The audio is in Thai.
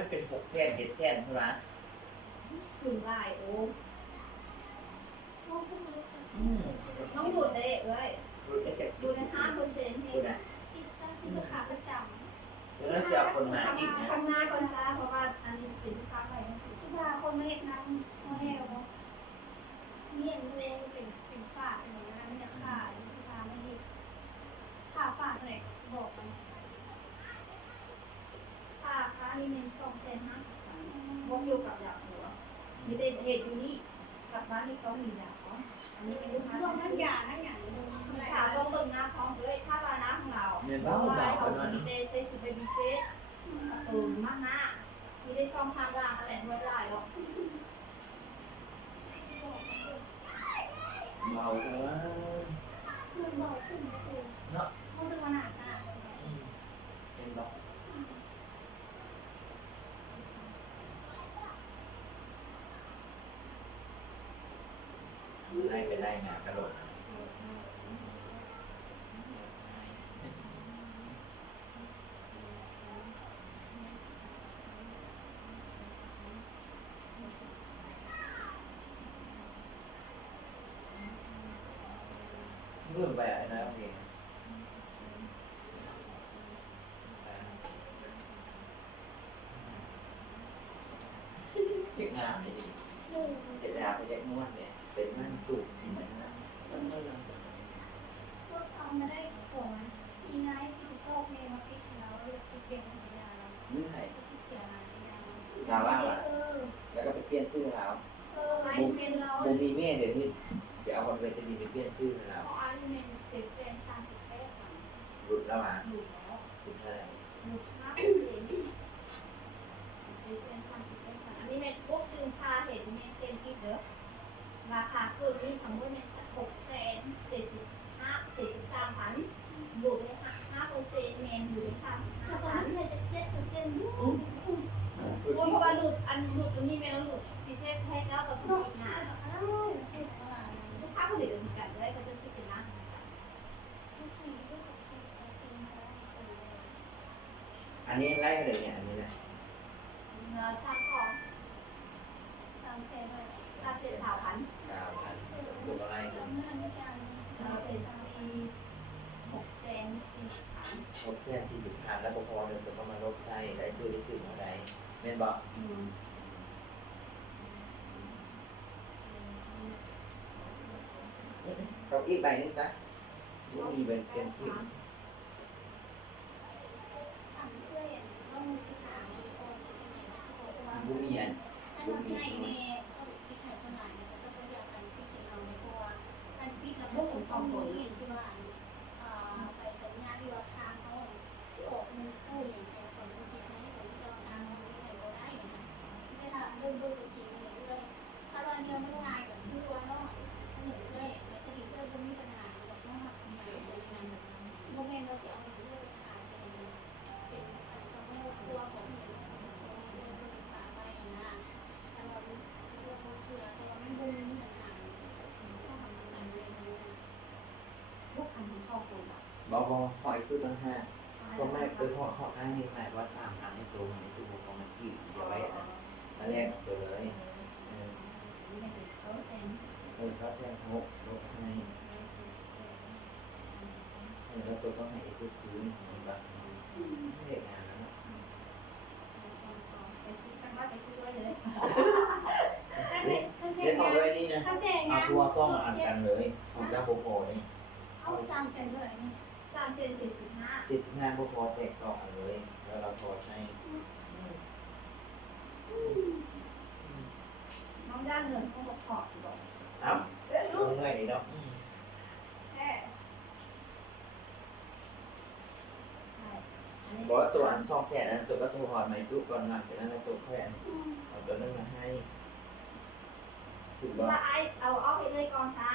ยเป็น600,000 700,000เท่านั้นถึงลายโอ้อืมน้องดูดได้เอ้ย ดูได้จาก ดูใน5%นี่ ดูนะ ที่ลูกค้าประจ แล้วจะเอาคนมาอีกนะ ข้างหน้าก่อนซะเพราะว่าอันนี้เป็นลูกค้าใหม่ ำชุดาคนไม่เห็นน้ำเขาแห้วเนี่ยเลยเป็นฝาดอย่างนั้นไม่ได้ขาดชุดาไม่ดีขาฝาดเลยบอกมัน ค่านี่เป็น250,000วงอยู่กับยาหัวมีแต่เหตุอยู่นี่กลับบ้านนี่ต้องมียาเนาะอันนี้เป็นลูกค้าร วมทั้งยาทั้งอย่าง ขาต้องเบิ่งน้ำท้องด้วยถ้าว่าน้ำของเรา เงิน เพ บ้า ราะว่า เบา เขา ๆกัน มี เนาะ แต่ใส่สูตรเบบี้เฟสตูนมากหน้ามีได้ช่อง3ล่างอะไรไว้หลายหรอก เบาเออ คือบอกขึ้นคือ เนาะ เขาจะมาหนาขนาด เป็นดอกไล่ไปไล่มากระโดดเงื่อนไปอะไรนะโอเคเก็บงามเลยดิเก็บดาวไปแยกม้วนเนี่ยเป็นมันตุ่มที่มันนะมันไม่ลง พวกเอามาได้ก่อนอีไนท์ซิโซกเมมาติกแล้วเรียกเด็กของยา นี่ไง ที่เสียหายยา ดาวว่าล่ะแล้วก็ไปเปลี่ยนชื่อแล้ว ไม่เป็นเรา โมมีแม่เดี๋ยวนี้เดี๋ยวเอาคนไปจะมีไปเปลี่ยนชื่อแล้ว เพราะอายุเมน738ค่ะ หลุดแล้วอ่ะ อยู่แล้ว หลุดเท่าไหร่ อยู่5%อันนี้แม่ปุ๊บดึงพาเห็นเมนเซนกิดเด้อราคาคืนนี้ทั้งหมดเนี่ย673,000อยู่ใน5%เมนอยู่ใน แต่ตอนนั้น 35,000 เลยจะ7%ลูก เพราะว่าหลุดอันหลุดตรงนี้แม่แล้วหลุดพิเศษแท้แล้วกับผู้อีกหนาลูกค้าคนอื่นเหมือนกันเลยก็จะซื้อเป็นนะ อันนี้ไล่ไปเลยเนี่ยอันนี้นะ 37,000 9,000ถูกอะไรเป็น640,000 640,000แล้วพอเดินตัวก็มาลบไส้ได้ตัวได้ถึงเท่าไหร่เมนบอกเขาอีกใบนึงซะมีเป็นขึ้นบุมีอันบุมีโมเมนต์เราเสียเอาเงินเลยค่ะเป็นตัวของเงินโซนเรื่องฝากไปนะแต่เราเรื่องเสือแต่เราไม่บูมเหมือนกันต้องทำอะไรเลย ลูกคันที่ชอบคนอ่ะ บอกหอยคือตั้ง5ก็ไม่เขาอ้างนี่หมายว่า3 อันในตัวมันในจุดของมันกี่ย้อยอ่ะมาแรกตัวเลยเขาแซงหกลบให้แล้วตัวก็ให้คือพื้นของแบบไม่ได้งานแล้ว ไปซื้อไว้เลย เล่นของเลยนี่นะ เขาแจก เอา งาน ตัวซ่องอันกันเลยของเจ้าโบโพนี่ เอา3 เซนเลยนี่ 375 75โบโพแตกซ่องอันเลยแล้วเราพอใช้ น้องย่าเงินเขาบอกขอบอยู่บอก เอ้าลงเงยดีเนาะ แค่บอกว่าตัวอันซ่องแสนนั้นตัวก็โทรหอดใหม่ตู้ก่อนหลังจากนั้นตัวแขวนเอาตัวนั้นมาให้ถูกบ่ ว่าไอเอาไปเลยก่อนซะ